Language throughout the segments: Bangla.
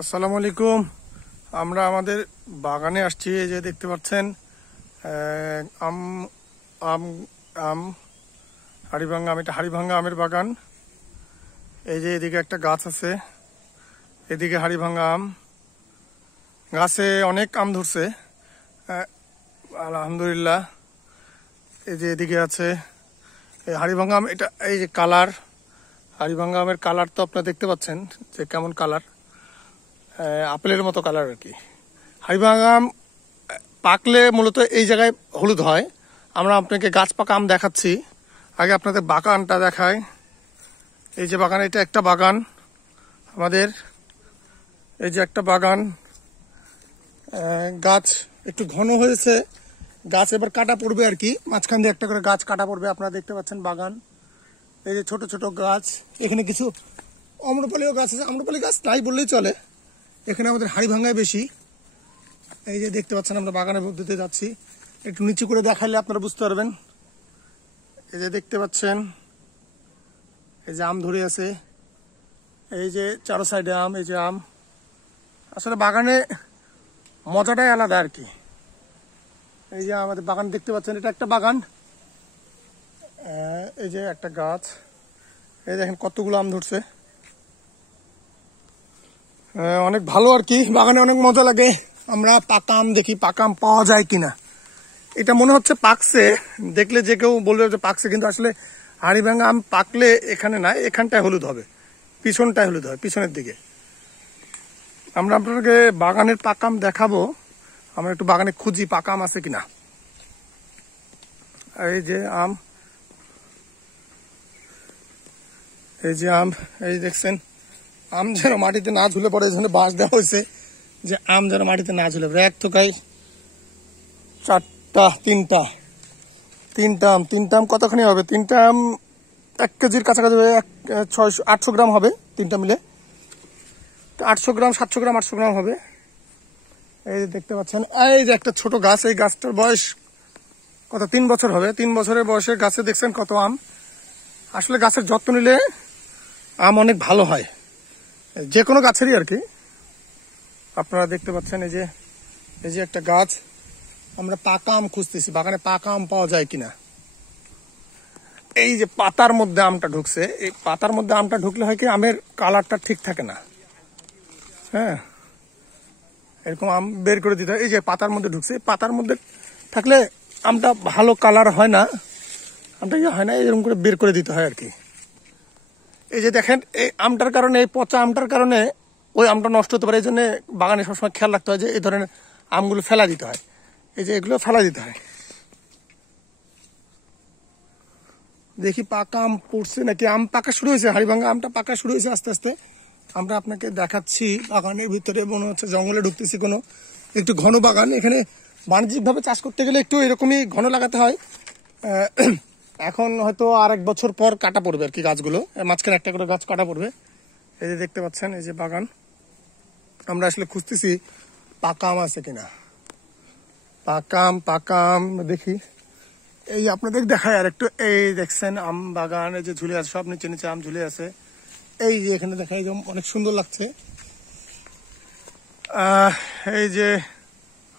আসসালামু আলাইকুম। আমরা আমাদের বাগানে আসছি। এই যে দেখতে পাচ্ছেন আম আম আম হাড়িভাঙ্গা আম। এটা হাড়িভাঙ্গা আমের বাগান। এই যে এদিকে একটা গাছ আছে, এদিকে হাড়িভাঙ্গা আম। গাছে অনেক আম ধরছে, আলহামদুলিল্লাহ। এই যে এদিকে আছে এই হাড়িভাঙ্গা আম। এটা এই যে কালার, হাড়িভাঙ্গা আমের কালার তো আপনারা দেখতে পাচ্ছেন যে কেমন কালার, আপেলের মতো কালার আর কি। হাড়িভাঙ্গা আম পাকলে মূলত এই জায়গায় হলুদ হয়। আমরা আপনাকে গাছ পাকা আম দেখাচ্ছি, আগে আপনাদের বাগানটা দেখায়। এই যে বাগান, এটা একটা বাগান আমাদের। এই যে একটা বাগান, গাছ একটু ঘন হয়েছে, গাছ এবার কাটা পড়বে আর কি। মাঝখান দিয়ে একটা করে গাছ কাটা পড়বে। আপনারা দেখতে পাচ্ছেন বাগান। এই যে ছোট ছোট গাছ, এখানে কিছু আম্রপালিও গাছ আছে। আম্রপালি গাছ তাই বললেই চলে, এখানে আমাদের হাড়িভাঙ্গায় বেশি। এই যে দেখতে পাচ্ছেন আমরা বাগানের মধ্যে দিয়ে যাচ্ছি, একটু নিচু করে দেখাইলে আপনারা বুঝতে পারবেন। এই যে দেখতে পাচ্ছেন এই যে আম ধরে আছে, এই যে চারো সাইডে আম। এই যে আম, আসলে বাগানে মজাটাই আলাদা আর কি। এই যে আমাদের বাগান দেখতে পাচ্ছেন, এটা একটা বাগান। এই যে একটা গাছ, এই দেখেন কতগুলো আম ধরছে। অনেক ভালো আর কি, বাগানে অনেক মজা লাগে। আমরা পাকা আম দেখি, পাকা আম পাওয়া যায় কিনা। এটা মনে হচ্ছে পাকছে, দেখলে যে কেউ বলবে যে পাকছে, কিন্তু আসলে হাড়িভাঙ্গা আম পাকলে এখানে না, এখানটায় হলুদ হবে, পিছনটায় হলুদ হয়, পিছনের দিকে। আমরা আপনাকে বাগানের পাকা আম দেখাবো। আমরা একটু বাগানে খুঁজি পাকা আম আছে কিনা। এই যে আম, এই যে আম, এই দেখছেন আম যেন মাটিতে না ঝুলে পড়ে, এই জন্য বাঁশ দেওয়া হয়েছে যে আম যেন মাটিতে না ঝুলে পড়ে। এক থোকায় তিনটা আম কতখানি হবে? তিনটা আম 1 কেজির কাছাকাছি হবে, 600-800 গ্রাম হবে তিনটা মিলে। 800 গ্রাম, 700 গ্রাম, 800 গ্রাম হবে। এই যে দেখতে পাচ্ছেন, এই যে একটা ছোট গাছ, এই গাছটার বয়স কত? 3 বছর হবে। 3 বছরের বয়সের গাছে দেখছেন কত আম। আসলে গাছের যত্ন নিলে আম অনেক ভালো হয়, যে কোনো গাছেরই আর কি। আপনারা দেখতে পাচ্ছেন এই যে একটা গাছ। আমরা পাকা আম খুঁজতেছি, বাগানে পাকা আম পাওয়া যায় কিনা। এই যে পাতার মধ্যে আমটা ঢুকছে, এই পাতার মধ্যে আমটা ঢুকলে হয় কি, আমের কালারটা ঠিক থাকে না। হ্যাঁ, এরকম আম বের করে দিতে হয়। এই যে পাতার মধ্যে ঢুকছে, পাতার মধ্যে থাকলে আমটা ভালো কালার হয় না, আমটা ইয়ে হয় না, এরকম করে বের করে দিতে হয় আর কি। এই যে দেখেন, এই আমটার কারণে, এই পচা আমটার কারণে ওই আমটা নষ্ট হতে পারে। এই জন্য বাগানে সবসময় খেয়াল রাখতে হয় যে এই ধরনের আমগুলো ফেলা দিতে হয়। এই যে এগুলো ফেলা দিতে হয়। দেখি পাকা আম পড়ছে নাকি। আম পাকা শুরু হয়েছে, হাড়িভাঙ্গা আমটা পাকা শুরু হয়েছে আস্তে আস্তে। আমরা আপনাকে দেখাচ্ছি বাগানের ভিতরে, মনে হচ্ছে জঙ্গলে ঢুকতেছি কোনো। একটু ঘন বাগান। এখানে বাণিজ্যিকভাবে চাষ করতে গেলে একটু এরকমই ঘন লাগাতে হয়। এখন হয়তো আর 1 বছর পর কাটা পড়বে আর কি গাছগুলো, মাঝখানে একটা করে গাছ কাটা পড়বে। এই যে দেখতে পাচ্ছেন এই যে বাগান। আমরা আসলে খুঁজতেছি পাকা আম আছে কিনা। পাকা আম দেখি। এই আপনাদের দেখায় আর একটু। এই দেখছেন আম বাগান, এই যে ঝুলে আছে, সব নিচে নিচে আম ঝুলে আছে। এই যে এখানে দেখায়, অনেক সুন্দর লাগছে। এই যে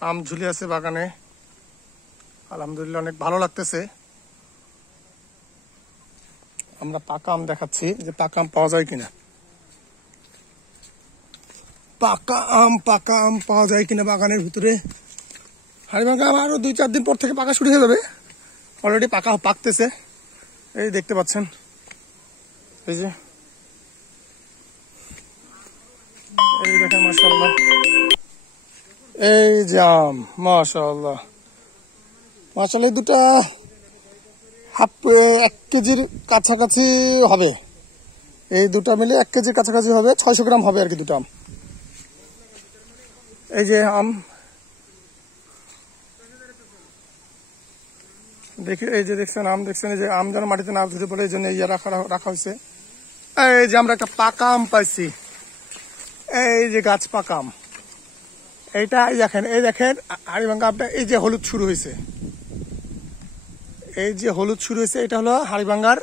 আম ঝুলে আছে বাগানে, আলহামদুলিল্লাহ অনেক ভালো লাগতেছে। আমরা পাকা আম দেখাচ্ছি যে পাকা আম পাওয়া যায় কিনা। পাকা আম পাওয়া যায় কিনা বাগানের ভিতরে। হাড়িভাঙ্গা আম আরো 2-4 দিন পর থেকে পাকা শুরু হয়ে যাবে, অলরেডি পাকতেছে। এই দেখতে পাচ্ছেন, এই যে এই দেখেন, মাশাআল্লাহ। এই যে আম, মাশাআল্লাহ মাশাআল্লাহ। এই দুটা 1 কেজির কাছাকাছি হবে। এই দুটা মিলে 1 কেজির কাছাকাছি হবে, 600 গ্রাম হবে আর কি দুটো আম। এই যে আম দেখি, এই যে দেখছেন আম, দেখছেন এই যে আম যেন মাটিতে না ধরে পড়ে, এই জন্য ইয়ে রাখা হয়েছে। এই যে আমরা একটা পাকা আম পাইছি, এই যে গাছ পাকা আম। এইটা এই দেখেন হাড়িভাঙ্গা আমটা। এই যে হলুদ শুরু হয়েছে, এটা হলো হাড়িভাঙ্গার।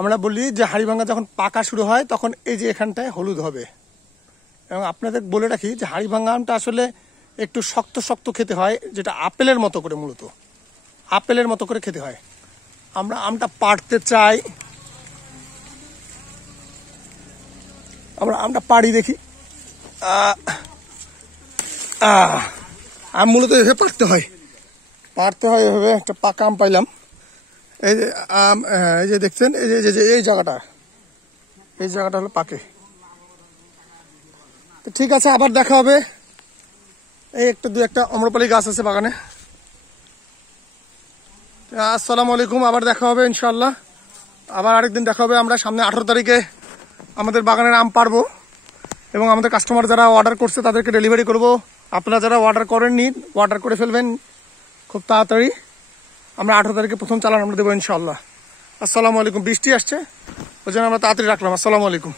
আমরা বলি যে হাড়িভাঙ্গা যখন পাকা শুরু হয় তখন এই যে এখানটায় হলুদ হবে। এবং আপনাদের বলে রাখি যে হাড়িভাঙ্গা আমটা আসলে একটু শক্ত শক্ত খেতে হয়, যেটা আপেলের মতো করে, মূলত আপেলের মতো করে খেতে হয়। আমরা আমটা পাড়তে চাই, আমরা আমটা পাড়ি দেখি। আম মূলত এভাবে পাড়তে হয় এভাবে। একটা পাকা আম পাইলাম, এই যে আম, এই যে দেখছেন, এই জায়গাটা হলো পাকে। তো ঠিক আছে, আবার দেখা হবে। এই দু একটা আম্রপালি গাছ আছে বাগানে। আসসালামু আলাইকুম, আবার দেখা হবে ইনশাল্লাহ। আবার আরেকদিন দেখা হবে। আমরা সামনে 18 তারিখে আমাদের বাগানের আম পারবো এবং আমাদের কাস্টমার যারা অর্ডার করছে তাদেরকে ডেলিভারি করব। আপনারা যারা অর্ডার করেননি, অর্ডার করে ফেলবেন খুব তাড়াতাড়ি। আমরা 18 তারিখে প্রথম চালান আমরা দেবো ইনশাল্লাহ। আসসালামু আলাইকুম। বৃষ্টি আসছে, ওই জন্য আমরা তাড়াতাড়ি রাখলাম। আসসালামু আলাইকুম।